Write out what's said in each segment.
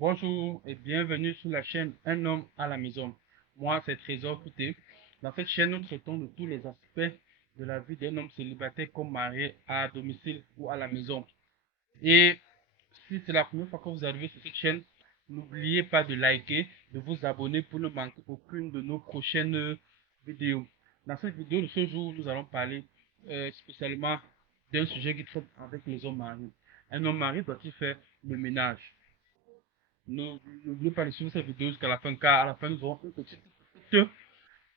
Bonjour et bienvenue sur la chaîne Un homme à la maison. Moi, c'est Trésor Couté. Dans cette chaîne, nous traitons de tous les aspects de la vie d'un homme célibataire comme marié à domicile ou à la maison. Et si c'est la première fois que vous arrivez sur cette chaîne, n'oubliez pas de liker, de vous abonner pour ne manquer aucune de nos prochaines vidéos. Dans cette vidéo de ce jour, nous allons parler spécialement d'un sujet qui traite avec les hommes mariés. Un homme marié doit-il faire le ménage? N'oubliez pas de suivre cette vidéo jusqu'à la fin, car à la fin, nous aurons une petite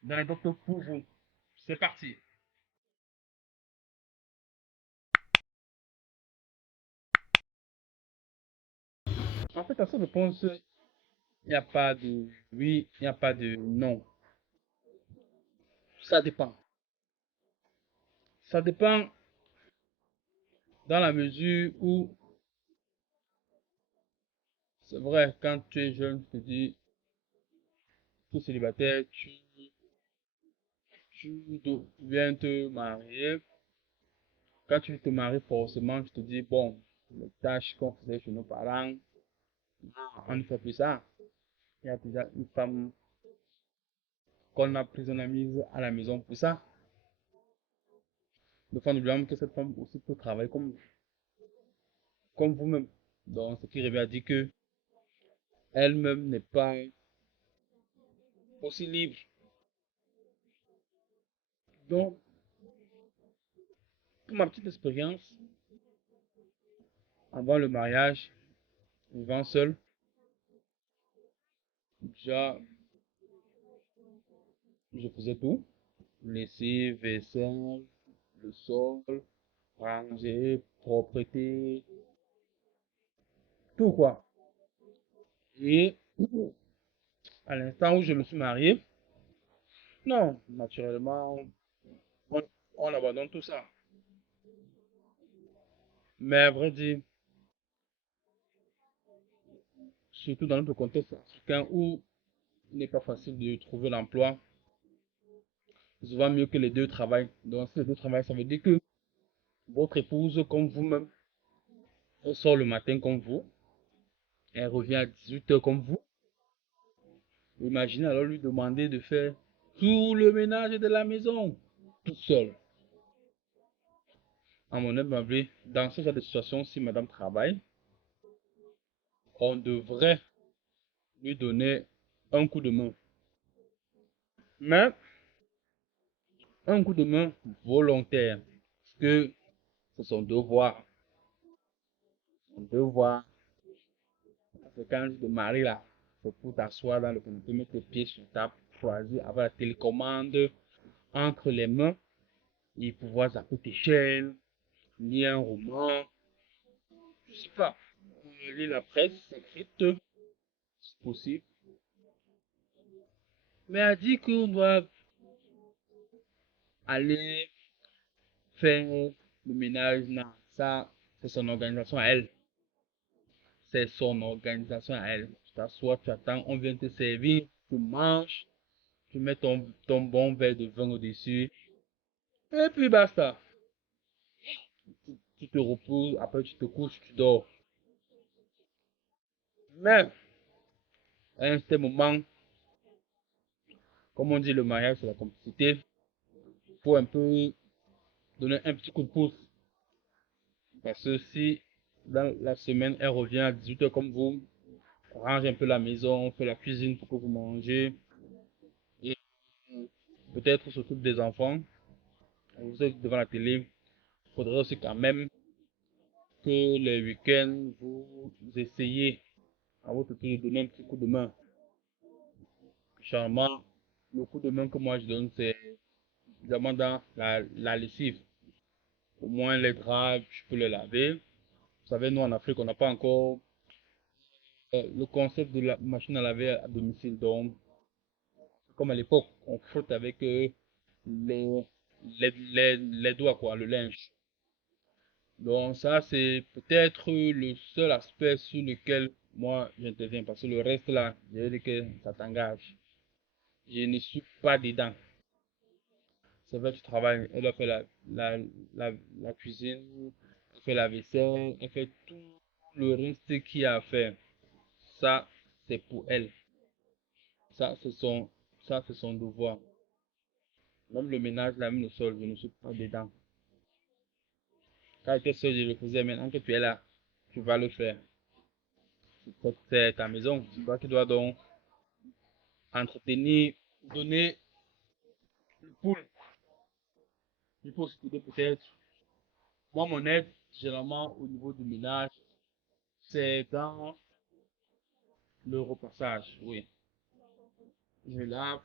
d'anecdote pour vous. C'est parti. En fait, à cette réponse, il n'y a pas de oui, il n'y a pas de non. Ça dépend. Ça dépend dans la mesure où, c'est vrai, quand tu es jeune, tu te dis, tu es célibataire, tu viens te marier. Quand tu te maries, forcément, tu te dis, bon, les tâches qu'on faisait chez nos parents, on ne fait plus ça. Il y a déjà une femme qu'on a prise, on a mise à la maison pour ça. Le fois, n'oublions que cette femme aussi peut travailler comme vous-même. Donc, ce qui revient à dire que elle-même n'est pas aussi libre. Donc, pour ma petite expérience, avant le mariage, vivant seul, déjà, je faisais tout. Lessive, vaisselle, le sol, ranger, propreté, tout quoi. Et à l'instant où je me suis marié, non, naturellement, on, on abandonne tout ça. Mais à vrai dire, surtout dans notre contexte africain où il n'est pas facile de trouver l'emploi, c'est souvent mieux que les deux travaillent. Donc, si les deux travaillent, ça veut dire que votre épouse, comme vous-même, elle sort le matin comme vous, elle revient à 18 heures comme vous. Imaginez alors lui demander de faire tout le ménage de la maison, tout seul. À mon avis, dans ce genre de situation, si madame travaille, on devrait lui donner un coup de main. Mais un coup de main volontaire, parce que c'est son devoir. Son devoir, c'est quand je te marie là, c'est pour t'asseoir dans le canapé, mettre tes pieds sur ta choisir, avoir la télécommande entre les mains et pouvoir zapper tes chaînes, lire un roman, je sais pas, lire la presse écrite, c'est possible. Mais elle dit qu'on doit aller faire le ménage, non, ça, c'est son organisation à elle. C'est son organisation à elle. Tu t'assois, tu attends, on vient te servir, tu manges, tu mets ton bon verre de vin au-dessus, et puis basta. Tu te reposes, après tu te couches, tu dors. Mais, à un certain moment, comme on dit, le mariage, c'est la complicité. Il faut un peu donner un petit coup de pouce. Parce que si dans la semaine, elle revient à 18 heures comme vous, on range un peu la maison, on fait la cuisine pour que vous mangez, et peut-être s'occupe des enfants, vous êtes devant la télé, il faudrait aussi quand même que les week-ends, vous essayez à votre tour de donner un petit coup de main. Généralement, le coup de main que moi je donne, c'est évidemment dans la lessive. Au moins les draps, je peux les laver. Vous savez, nous en Afrique, on n'a pas encore le concept de la machine à laver à domicile. Donc, comme à l'époque, on frotte avec les, les doigts, quoi, le linge. Donc, ça, c'est peut-être le seul aspect sur lequel moi j'interviens. Parce que le reste là, je veux dire que ça t'engage. Je ne suis pas dedans. C'est vrai, tu travailles, elle a fait la cuisine, elle fait la vaisselle, elle fait tout le reste qu'il y a à faire. Ça, c'est pour elle. Ça, c'est son devoir. Même le ménage, là, même le sol, je ne suis pas dedans. Quand j'étais seul, je le faisais. Maintenant que tu es là, tu vas le faire. C'est ta maison. C'est toi qui dois donc entretenir, donner le poule. Il faut s'occuper peut-être. Moi, mon aide, généralement, au niveau du ménage, c'est dans le repassage. Oui. Je lave,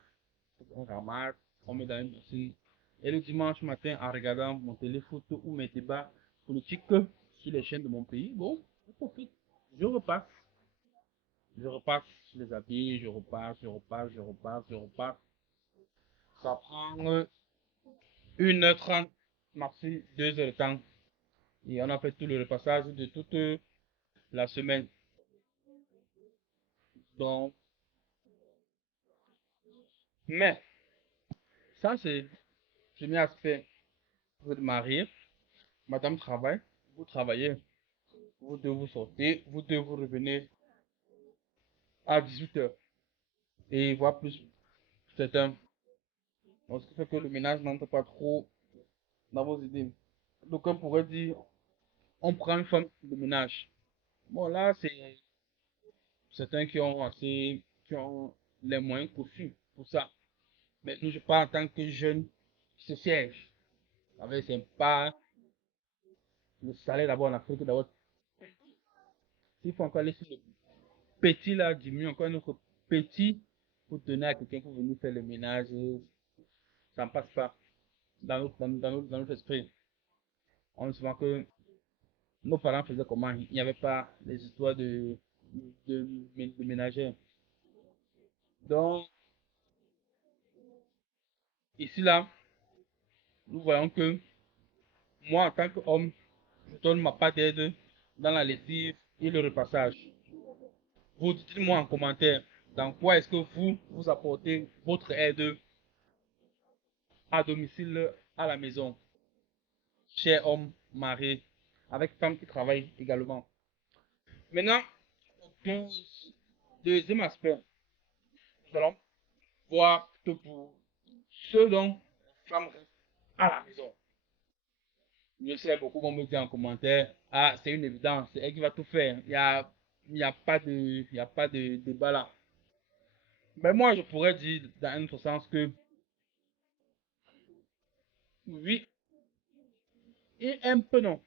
on ramasse, on met dans une machine. Et le dimanche matin, en regardant mon téléphone ou mes débats politiques sur les chaînes de mon pays, bon, je profite. Je repasse. Je repasse sur les habits, je repasse. Ça prend 1h30, maxi 2 heures de temps. Et on a fait tout le repassage de toute la semaine. Donc, mais, ça c'est le premier aspect. Vous êtes marié, madame travaille, vous travaillez, vous deux vous sortez, vous deux vous revenez à 18 heures. Et voire plus, certains. Donc, ce qui fait que le ménage n'entre pas trop dans vos idées. Donc, on pourrait dire, on prend une femme de ménage. Bon, là, c'est certains qui ont les moyens conçus pour ça. Mais nous, je parle en tant que jeune qui se siège. Avec c'est pas le salaire d'abord en Afrique, d'abord. S'il faut encore laisser le petit là diminuer encore notre petit pour donner à quelqu'un pour venir faire le ménage, ça ne passe pas dans notre esprit. On sait souvent que nos parents faisaient comment, il n'y avait pas les histoires de, de ménagères. Donc, ici là, nous voyons que moi, en tant qu'homme, je donne ma part d'aide dans la lessive et le repassage. Vous dites-moi en commentaire dans quoi est-ce que vous apportez votre aide à domicile à la maison, cher homme, mari, avec femme qui travaille également. Maintenant, deuxième aspect, nous allons voir que pour ceux dont femme reste à la maison. Je sais, beaucoup vont me dire en commentaire, ah, c'est une évidence, c'est elle qui va tout faire. Il y a pas de débat là. Mais moi, je pourrais dire dans un autre sens que oui et un peu non.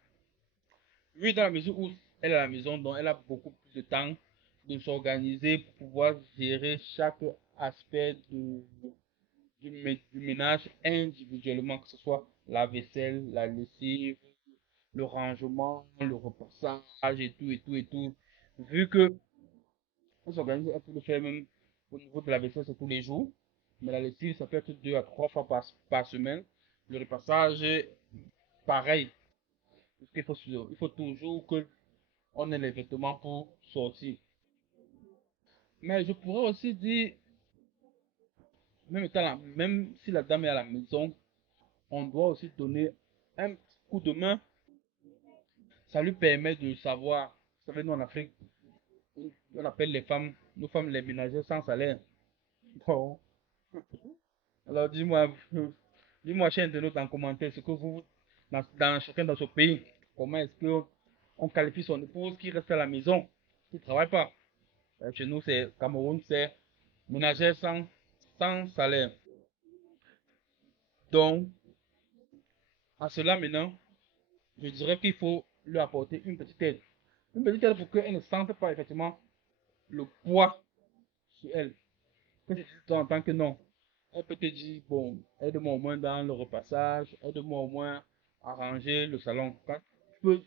Oui, dans la mesure où elle est à la maison, donc elle a beaucoup plus de temps de s'organiser pour pouvoir gérer chaque aspect du ménage individuellement, que ce soit la vaisselle, la lessive, le rangement, le repassage et tout, et tout, et tout. Vu que on s'organise, elle peut le faire même au niveau de la vaisselle, c'est tous les jours. Mais la lessive, ça peut être 2 à 3 fois par semaine. Le repassage, pareil. Parce qu'il faut, il faut toujours que on ait les vêtements pour sortir. Mais je pourrais aussi dire, même si la dame est à la maison, on doit aussi donner un petit coup de main. Ça lui permet de savoir. Vous savez, nous en Afrique, on appelle les femmes, nos femmes les ménagères sans salaire. Bon. Alors dis-moi, dis-moi, cher internaute, en commentaire, ce que vous, chacun dans ce pays, comment est-ce que on qualifie son épouse qui reste à la maison, qui ne travaille pas. Chez nous, c'est Cameroun, c'est ménagère sans salaire. Donc, à cela maintenant, je dirais qu'il faut lui apporter une petite aide. Une petite aide pour qu'elle ne sente pas effectivement le poids sur elle. Que tu dis en tant que non. Elle peut te dire, bon, aide-moi au moins dans le repassage, aide-moi au moins à ranger le salon. Quand tu peux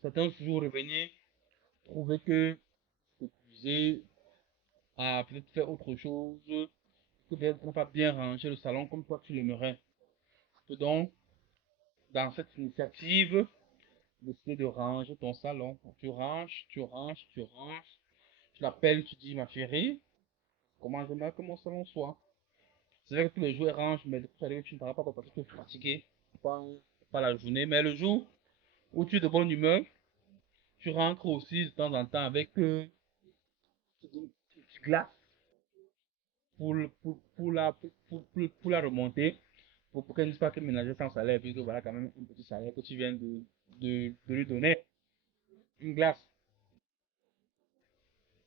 certains jours revenir, trouver que tu es épuisé à peut-être faire autre chose, que peut-être tu n'as pas bien rangé le salon comme toi tu l'aimerais. Donc, dans cette initiative, décider de ranger ton salon. Tu ranges, tu ranges, tu ranges. Tu l'appelles, tu dis, ma chérie, comment j'aimerais que mon salon soit. C'est vrai que tous les jours, elle range, mais tu ne pourras pas parce que tu es fatigué par, par la journée. Mais le jour où tu es de bonne humeur, tu rentres aussi de temps en temps avec petite glace pour la remonter, pour qu'elle ne dise pas que ménager sans salaire, puisque voilà quand même un petit salaire que tu viens de lui donner. Une glace.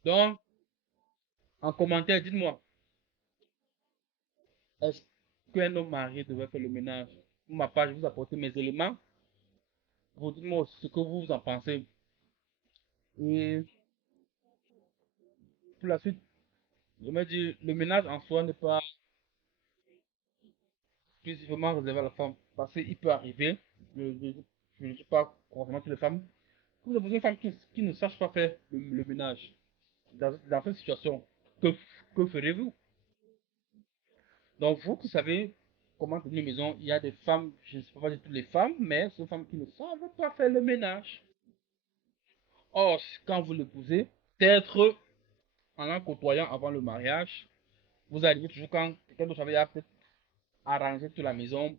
Donc, en commentaire, dites-moi, est-ce qu'un homme marié devrait faire le ménage? Pour ma part, je vais vous apporter mes éléments. Vous dites-moi ce que vous en pensez. Et pour la suite, je me dis, le ménage en soi n'est pas exclusivement réservé à la femme. Parce qu'il peut arriver, je ne dis pas concernant toutes les femmes, vous avez une femme qui ne sache pas faire le ménage. Dans cette situation, que, que ferez-vous? Donc, vous qui savez comment tenir une maison, il y a des femmes, je ne sais pas dire toutes les femmes, mais ce sont des femmes qui ne savent pas faire le ménage. Or, quand vous l'épousez, peut-être en la côtoyant avant le mariage, vous arrivez toujours quand quelqu'un d'autre avait peut-être arrangé toute la maison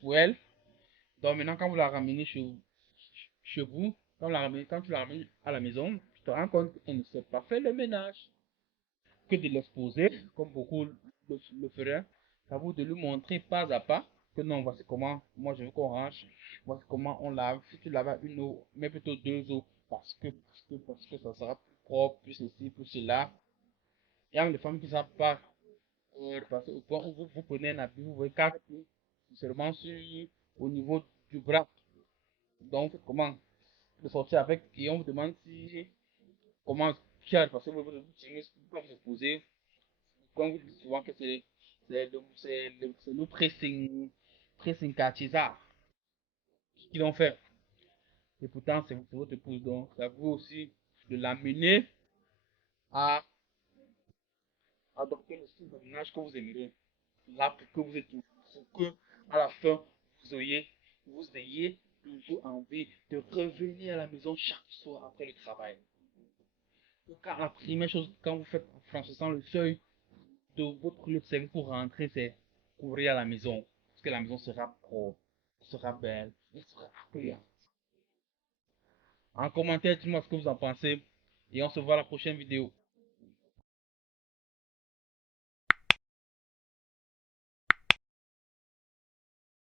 pour elle. Donc maintenant, quand vous la ramenez chez vous, quand tu la ramènes à la maison, tu te rends compte qu'elle ne sait pas faire le ménage. Que de l'exposer, comme beaucoup le feraient. C'est à vous de lui montrer pas à pas que non, voici comment moi je veux qu'on range, voici comment on lave. Si tu laves à une eau, mais plutôt deux eaux, parce que ça sera plus propre, plus ceci, plus cela. Il y a des femmes qui ne savent pas, parce que au point où vous prenez un habit, vous voyez quatre pieds, seulement au niveau du bras. Donc, comment le sortir avec, et on vous demande si, comment, parce que vous vous exposer. Comme vous dites souvent que c'est le pressing artisan qui l'ont fait. Et pourtant, c'est votre épouse. Donc, c'est à vous aussi de l'amener à adopter le style de ménage que vous aimeriez. Là, pour que vous êtes pour que, à la fin, vous ayez toujours envie de revenir à la maison chaque soir après le travail. Car la première chose, quand vous faites en franchissant le seuil de votre lieu de service pour rentrer, c'est couvrir la maison. Parce que la maison sera propre, sera belle, elle sera accueillante. En commentaire, dites-moi ce que vous en pensez. Et on se voit à la prochaine vidéo.